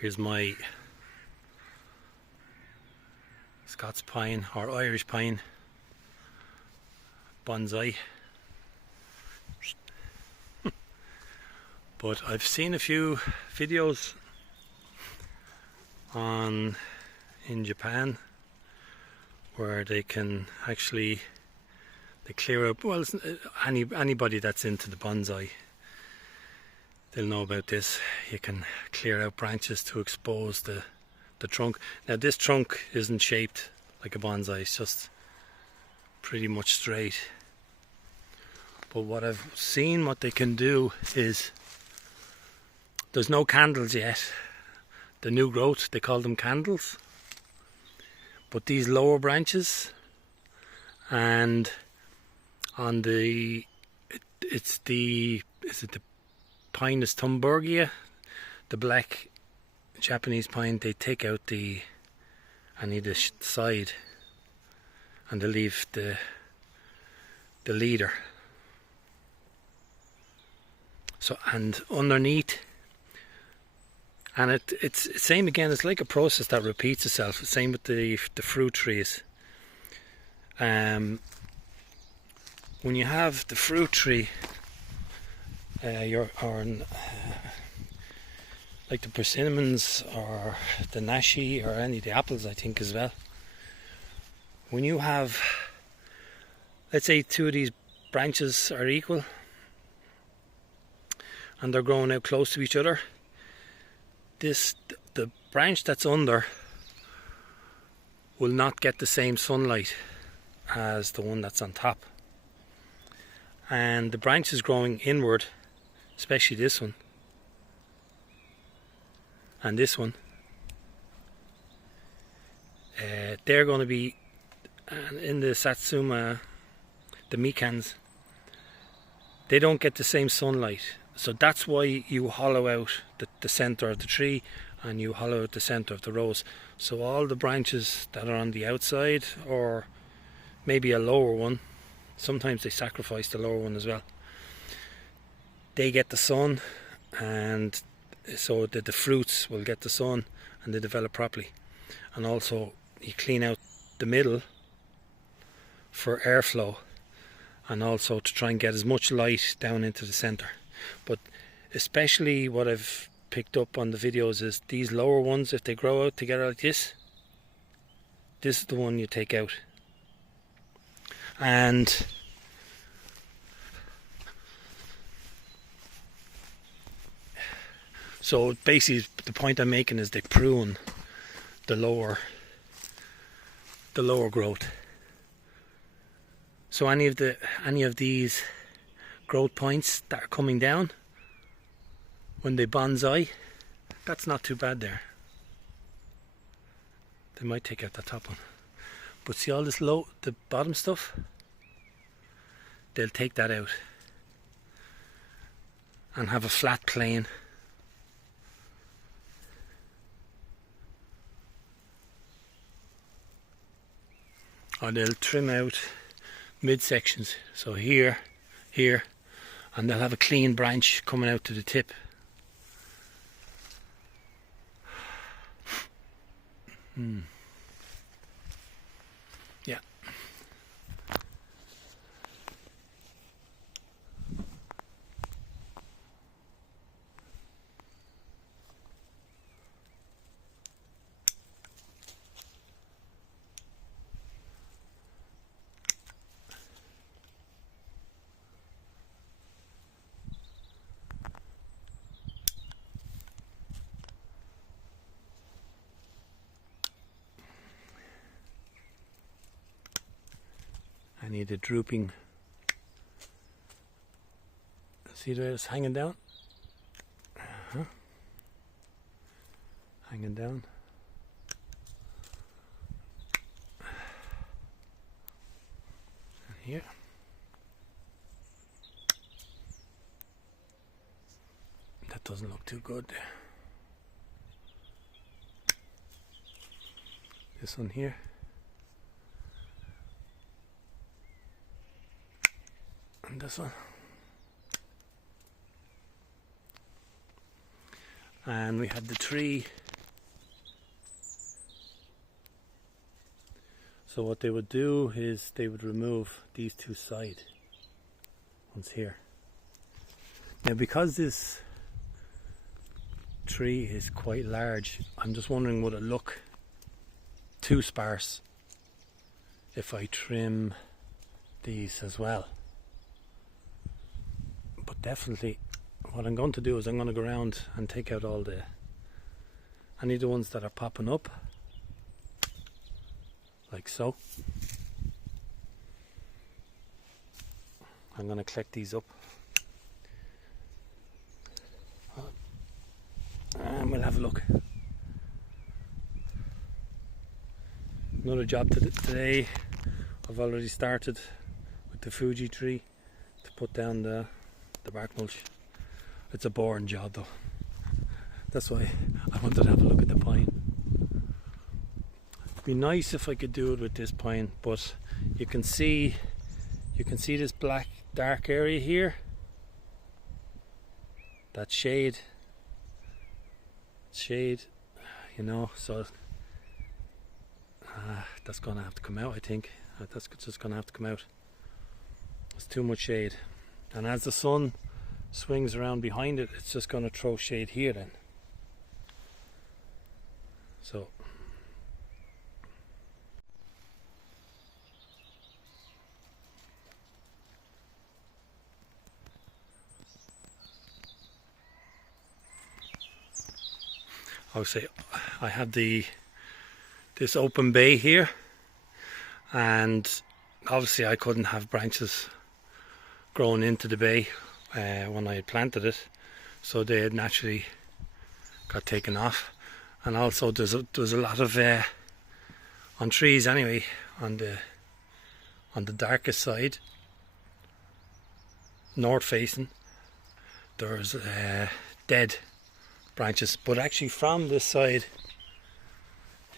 Here's my Scots pine or Irish pine bonsai. But I've seen a few videos in Japan where they can actually clear up, well, anybody that's into the bonsai, they'll know about this. You can clear out branches to expose the trunk. Now this trunk isn't shaped like a bonsai, it's just pretty much straight. But what I've seen what they can do is, there's no candles yet. The new growth, they call them candles. But these lower branches, and on the, is it the Pinus tumbergia, the black Japanese pine, they take out on either side and they leave the leader. So, and underneath, and it's same again, it's like a process that repeats itself. Same with the fruit trees. When you have the fruit tree, like the persimmons or the nashi or any of the apples, I think as well. When you have, let's say, two of these branches are equal and they're growing out close to each other, the branch that's under will not get the same sunlight as the one that's on top. And the branches growing inward, especially this one and this one, they're going to be in the Satsuma, the Mikans, they don't get the same sunlight. So that's why you hollow out the center of the tree and you hollow out the center of the rose. So all the branches that are on the outside, or maybe a lower one, sometimes they sacrifice the lower one as well, they get the sun, and so that the fruits will get the sun and they develop properly. And also you clean out the middle for airflow, and also to try and get as much light down into the center. But especially what I've picked up on the videos is these lower ones, if they grow out together like this is the one you take out. And so basically the point I'm making is they prune the lower growth. So any of these growth points that are coming down when they bonsai, that's not too bad there. They might take out the top one, but see all this the bottom stuff, they'll take that out and have a flat plane. Or they'll trim out midsections, so here, and they'll have a clean branch coming out to the tip. Yeah. I need a drooping. See there, it's hanging down. Hanging down. And here. That doesn't look too good. This one here. And this one. And we have the tree So what they would do is they would remove these two side ones here. Now because this tree is quite large, I'm just wondering, would it look too sparse if I trim these as well? But definitely what I'm going to do is I'm going to go around and take out all any of the ones that are popping up, like so. I'm going to collect these up and we'll have a look. Another job today. I've already started with the Fuji tree to put down the bark mulch. It's a boring job though. That's why I wanted to have a look at the pine. It'd be nice if I could do it with this pine, but you can see this black dark area here. That shade, you know, so that's gonna have to come out, I think. That's just gonna have to come out. It's too much shade, and as the sun swings around behind it, it's just gonna throw shade here then. So I would say I have this open bay here, and obviously I couldn't have branches growing into the bay when I had planted it, so they had naturally got taken off. And also there's a lot of on trees anyway, on the darkest side, north facing, there's dead branches. But actually from this side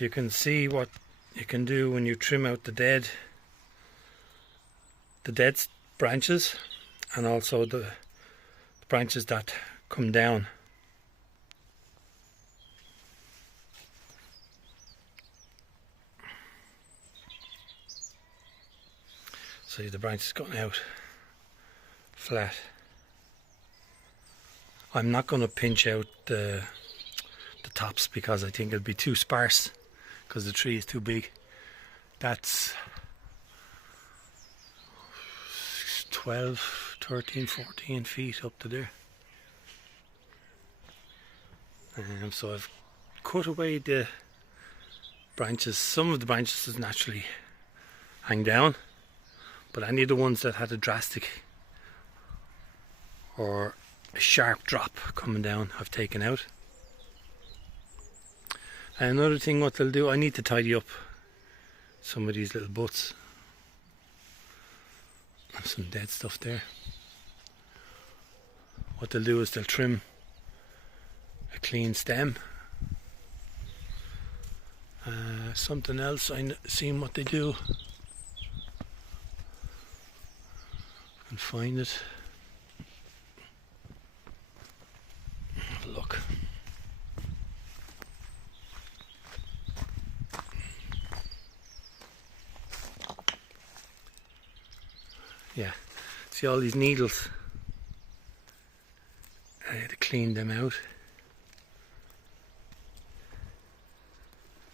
you can see what you can do when you trim out the dead branches, and also the branches that come down. See the branches going out flat. I'm not going to pinch out the tops because I think it'll be too sparse because the tree is too big. That's 12, 13, 14 feet up to there. So I've cut away the branches. Some of the branches just naturally hang down, but any of the ones that had a drastic or a sharp drop coming down I've taken out. And another thing what they'll do, I need to tidy up some of these little butts. There's some dead stuff there. What they'll do is they'll trim a clean stem. Something else I've seen what they do, I can find it. Have a look. Yeah, see all these needles? I had to clean them out.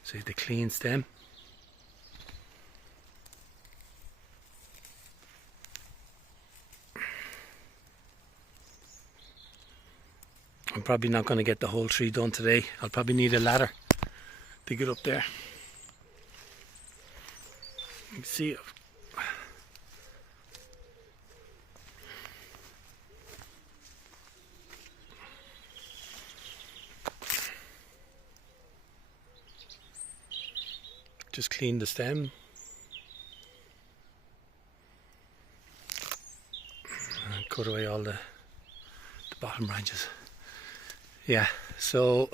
See the clean stem. I'm probably not going to get the whole tree done today. I'll probably need a ladder to get up there. You can see just clean the stem. And cut away all the bottom branches. Yeah, so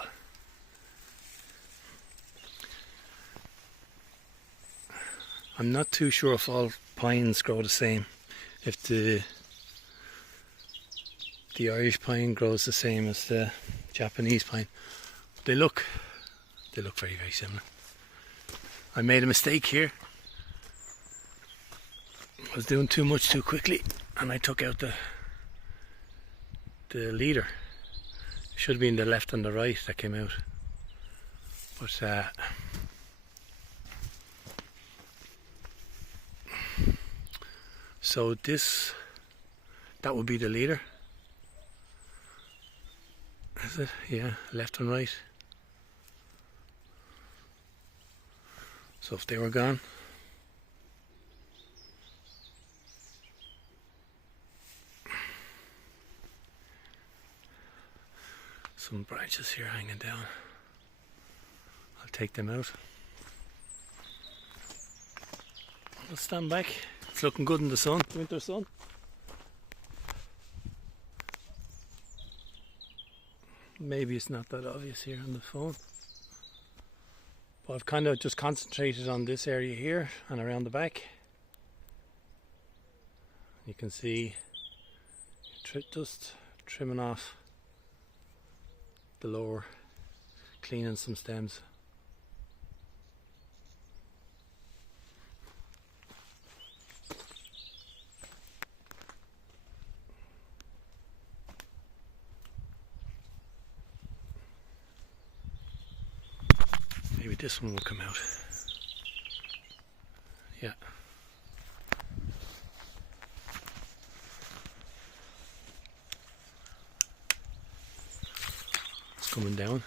I'm not too sure if all pines grow the same. If the Irish pine grows the same as the Japanese pine. They look very, very similar. I made a mistake here. I was doing too much too quickly and I took out the leader. It should have been the left and the right that came out. But so that would be the leader. Is it? Yeah, left and right. So if they were gone, some branches here hanging down. I'll take them out. I'll stand back. It's looking good in the sun, winter sun. Maybe it's not that obvious here on the phone. But I've kind of just concentrated on this area here and around the back. You can see just trimming off the lower, cleaning some stems. Maybe this one will come out. Yeah. It's coming down.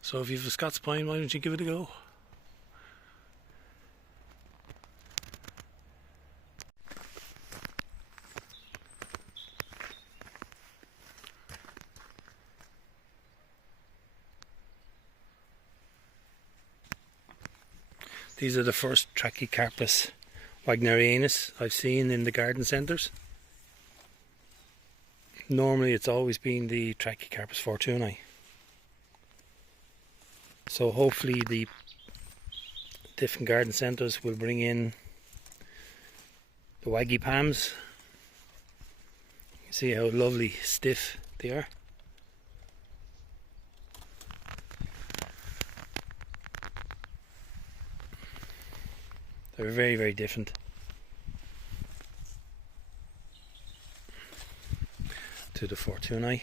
So if you've a Scots pine, why don't you give it a go? These are the first Trachycarpus wagnerianus I've seen in the garden centres. Normally it's always been the Trachycarpus fortunei. So hopefully the different garden centres will bring in the waggy palms. You see how lovely stiff they are. They're very, very different to the fortunei.